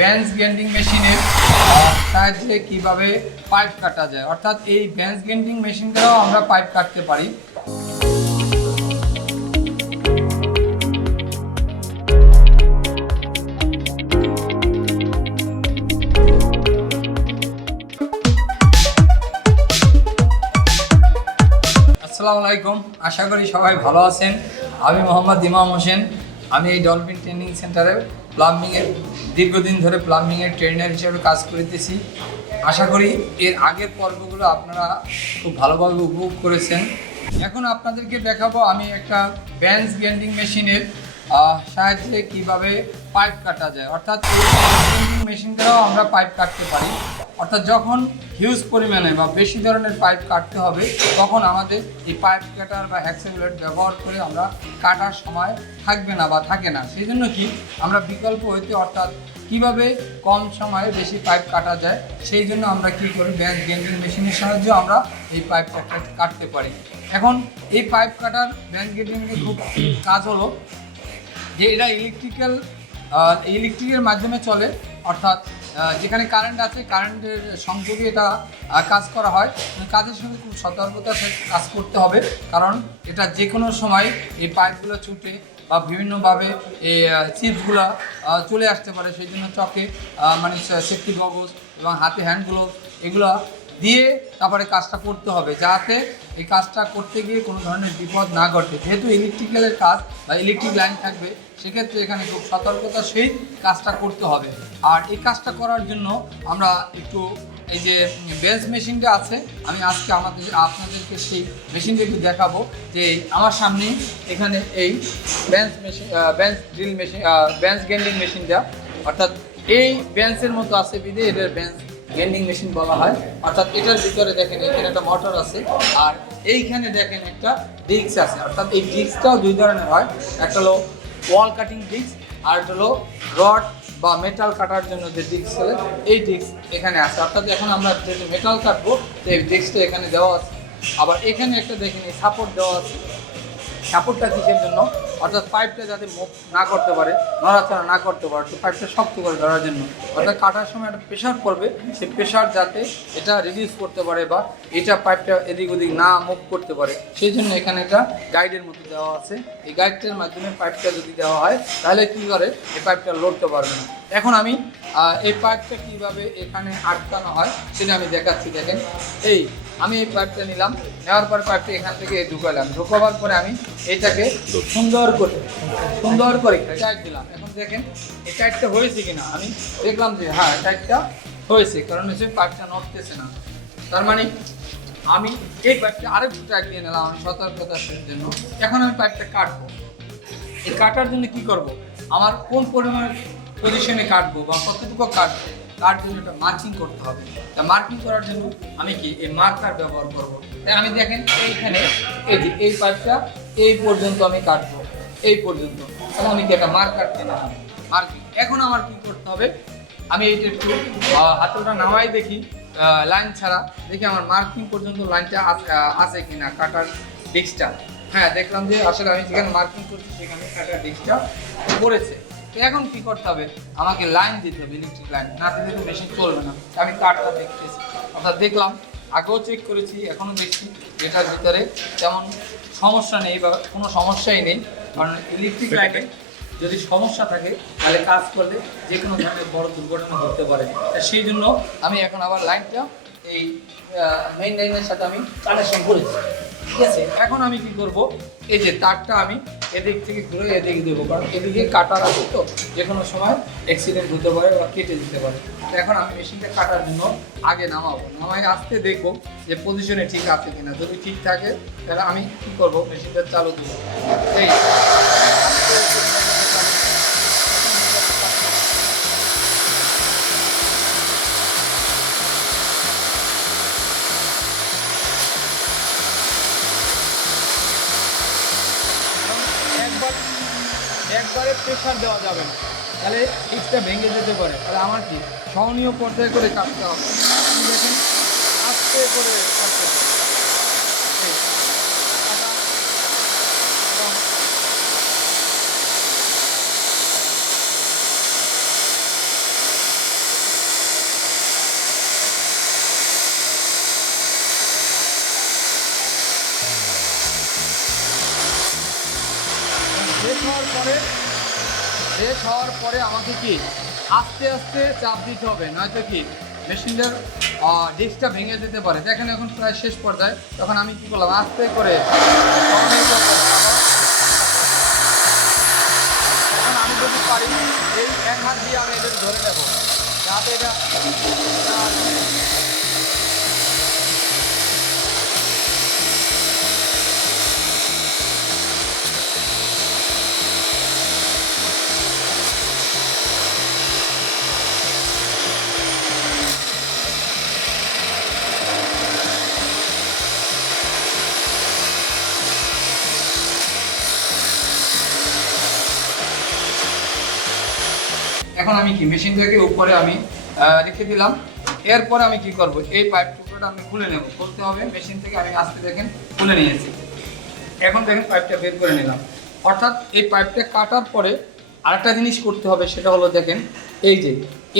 Bench grinding মেশিনের সাহায্যে কিভাবে পাইপ কাটা যায়, অর্থাৎ এই বেঞ্চ গ্রাইন্ডিং মেশিন দ্বারাও আমরা পাইপ কাটতে পারি। আসসালামু আলাইকুম, আশা করি সবাই ভালো আছেন। আমি মোহাম্মদ ইমাম হোসেন। আমি এই ডলফিন ট্রেনিং সেন্টারে প্লাম্বিংয়ের দীর্ঘদিন ধরে প্লাম্বিংয়ের ট্রেনার হিসেবে কাজ করতেছি। আশা করি এর আগের পর্বগুলো আপনারা খুব ভালোভাবে উপভোগ করেছেন। এখন আপনাদেরকে দেখাবো আমি একটা বেঞ্চ গ্রাইন্ডিং মেশিনের সাহায্যে কিভাবে পাইপ কাটা যায়, অর্থাৎ এই গ্রাইন্ডিং মেশিন দ্বারাও আমরা পাইপ কাটতে পারি। অর্থাৎ যখন হিউজ পরিমাণে বা বেশি ধরনের পাইপ কাটতে হবে তখন আমাদের এই পাইপ কাটার বা হ্যাকসা ব্লেড ব্যবহার করে আমরা কাটার সময় থাকবে না বা থাকে না। সেই জন্য কি আমরা বিকল্প হইতে, অর্থাৎ কিভাবে কম সময়ে বেশি পাইপ কাটা যায়, সেই জন্য আমরা কী করি, বেঞ্চ গ্রাইন্ডিং মেশিনের সাহায্যে আমরা এই পাইপটা কাটতে পারি। এখন এই পাইপ কাটার বেঞ্চ গ্রাইন্ডিংয়ের খুব কাজ হলো যে এটা ইলেকট্রিকের মাধ্যমে চলে, অর্থাৎ যেখানে কারেন্ট আছে কারেন্টের সংযোগে এটা কাজ করা হয়। কাজের সঙ্গে খুব সতর্কতার সাথে কাজ করতে হবে, কারণ এটা যে কোনো সময় এই পাইপগুলো ছুটে বা বিভিন্নভাবে এই চিপসগুলো চলে আসতে পারে। সেই জন্য চকে মানে সেফটি গগলস এবং হাতে হ্যান্ড গ্লোভস এগুলো দিয়ে তারপরে কাজটা করতে হবে, যাতে এই কাজটা করতে গিয়ে কোনো ধরনের বিপদ না ঘটে। যেহেতু ইলেকট্রিক্যালের কাজ বা ইলেকট্রিক লাইন থাকবে, সেক্ষেত্রে এখানে খুব সতর্কতার সহিত কাজটা করতে হবে। আর এই কাজটা করার জন্য আমরা একটু এই যে বেঞ্চ মেশিনটা আছে, আমি আজকে আপনাদেরকে সেই মেশিনটা একটু দেখাবো। যে আমার সামনে এখানে এই বেঞ্চ গ্রাইন্ডিং মেশিনটা, অর্থাৎ এই বেঞ্চের মতো আছে বিধে এটার বেঞ্চ গ্রাইন্ডিং মেশিন বলা হয়। অর্থাৎ এটার ভিতরে দেখেন এখানে একটা মোটর আছে, আর এইখানে দেখেন একটা ডিস্ক আছে। অর্থাৎ এই ডিস্কটাও দুই ধরনের হয়, একটা হলো ওয়াল কাটিং ডিস্ক আর একটা হলো রড বা মেটাল কাটার জন্য যে ডিস্ক চলে, এই ডিস্ক এখানে আছে। অর্থাৎ এখন আমরা যদি মেটাল কাটবো তো এই ডিস্কটা এখানে দেওয়া আছে। আবার এখানে একটা দেখেন এই সাপোর্ট দেওয়া আছে। সাপোর্টটা কিসের জন্য, অর্থাৎ পাইপটা যাতে মুভ না করতে পারে, নড়াচড়া না করতে পারে, তো পাইপটা শক্ত করে ধরার জন্য। অর্থাৎ কাটার সময় একটা প্রেশার পড়বে, সেই প্রেশার যাতে এটা রিডিউস করতে পারে বা এটা পাইপটা এদিক ওদিক না মুভ করতে পারে, সেই জন্য এখানে একটা গাইডের মতো দেওয়া আছে। এই গাইডটার মাধ্যমে পাইপটা যদি দেওয়া হয় তাহলে কী করে এই পাইপটা লড়তে পারবে না। এখন আমি এই পাইপটা কীভাবে এখানে আটকানো হয় সেটা আমি দেখাচ্ছি। দেখেন আমি এই পাইপটা নিলাম, নেওয়ার পর পাইপটা এখান থেকে ঢুকালাম, ঢুকাবার পরে আমি এটাকে সুন্দর করে টাইট দিলাম। এখন দেখেন এই টাইটটা হয়েছে কিনা, আমি দেখলাম যে হ্যাঁ টাইটটা হয়েছে, কারণ হচ্ছে পাইপটা নড়তেছে না। তার মানে আমি এই পাইপটা আরেকটু টাইট দিয়ে নিলাম আমি সতর্কতার জন্য। এখন আমি পাইপটা কাটবো। এই কাটার জন্য কি করব, আমার কোন পজিশনে কাটবো বা কতটুকু কাটবো তার জন্য একটা মার্কিং করতে হবে। তা মার্কিং করার জন্য আমি কি এই মার্কার ব্যবহার করব। তাই আমি দেখেন এইখানে এই পাইপটা এই পর্যন্ত আমি কাটবো, এই পর্যন্ত। তাহলে আমি কি একটা মার্কার কিনে নেব, মার্কিং। এখন আমার কি করতে হবে, আমি এইটা একটু হাতলটা নামাই দেখি লাইন ছাড়া, দেখি আমার মার্কিং পর্যন্ত লাইনটা আছে কিনা কাটার ডিস্কটা। হ্যাঁ, দেখলাম যে আসলে আমি যেখানে মার্কিং করছি সেখানে কাটার ডিস্কটা পড়েছে। তো এখন কি করতে হবে, আমাকে লাইন দিতে হবে, ইলেকট্রিক লাইন। না দিলে তো মেশিন চলবে না। আমি কাটটা দেখতেছি, অর্থাৎ দেখলাম, আগেও চেক করেছি, এখনও দেখছি এটার ভিতরে তেমন সমস্যা নেই বা কোনো সমস্যাই নেই। কারণ ইলেকট্রিক লাইনে যদি সমস্যা থাকে তাহলে কাজ করলে যে কোনো ধরনের বড় দুর্ঘটনা ঘটতে পারে। সেই জন্য আমি এখন আবার লাইনটা এই মেইন লাইনের সাথে আমি কানেকশন করেছি, ঠিক আছে। এখন আমি কি করব, এই যে তারটা আমি এদিক থেকে ঘুরে এদিকে দেবো, কারণ এদিকে কাটার আছে, তো যে কোনো সময় অ্যাক্সিডেন্ট হতে পারে বা কেটে দিতে পারে। তো এখন আমি মেশিনটা কাটার জন্য আগে নামাই আসতে দেখবো যে পজিশনে ঠিক আছে কিনা। যদি ঠিক থাকে তাহলে আমি কী করবো, মেশিনটা চালু দেবো। এই একবারে প্রেশার দেওয়া যাবে না, তাহলে ইটটা ভেঙে যেতে পারে। তাহলে আমার কি সহনীয় পর্যায়ে করে কাটতে হবে। দেখেন আস্তে করে কাটতে হবে। পরে আমাকে কি আস্তে আস্তে চাপ দিতে হবে, নয়তো কি মেশিনটার ডিস্কটা ভেঙে যেতে পারে। দেখেন এখন প্রায় শেষ পর্যায়ে, তখন আমি কি করলাম আস্তে করে এখন আমি যদি পারি এই এক হাত দিয়ে আমি এটা ধরে নেব যাতে এটা এখন আমি কি মেশিনটাকে উপরে আমি রেখে দিলাম। এরপরে আমি কি করব, এই পাইপ টুকরোটা আমি খুলে নেব। খুলতে হবে মেশিন থেকে, আমি আস্তে দেখেন খুলে নিয়েছি। এখন দেখেন পাইপটা বের করে নিলাম। অর্থাৎ এই পাইপটা কাটার পরে আরেকটা জিনিস করতে হবে, সেটা হলো দেখেন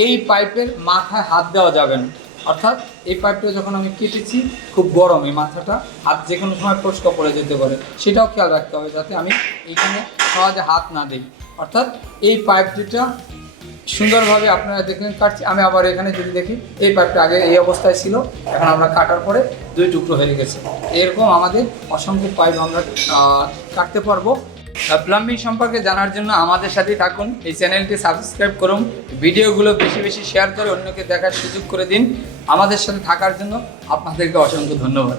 এই পাইপের মাথায় হাত দেওয়া যাবে না। অর্থাৎ এই পাইপটা যখন আমি কেটেছি খুব গরম, এই মাথাটা হাত যে কোনো সময় ফসকা পড়ে যেতে পারে, সেটাও খেয়াল রাখতে হবে যাতে আমি এইখানে সহজে হাত না দিই। অর্থাৎ এই পাইপ দুটা সুন্দরভাবে আপনারা দেখলেন কাটছি। আমি আবার এখানে যদি দেখি এই পাইপটা আগে এই অবস্থায় ছিল, এখন আমরা কাটার পরে দুই টুকরো হয়ে গেছে। এরকম আমাদের অসংখ্য পাইপ আমরা কাটতে পারবো। প্লাম্বিং সম্পর্কে জানার জন্য আমাদের সাথেই থাকুন, এই চ্যানেলটি সাবস্ক্রাইব করুন, ভিডিওগুলো বেশি বেশি শেয়ার করে অন্যকে দেখার সুযোগ করে দিন। আমাদের সাথে থাকার জন্য আপনাদেরকে অসংখ্য ধন্যবাদ।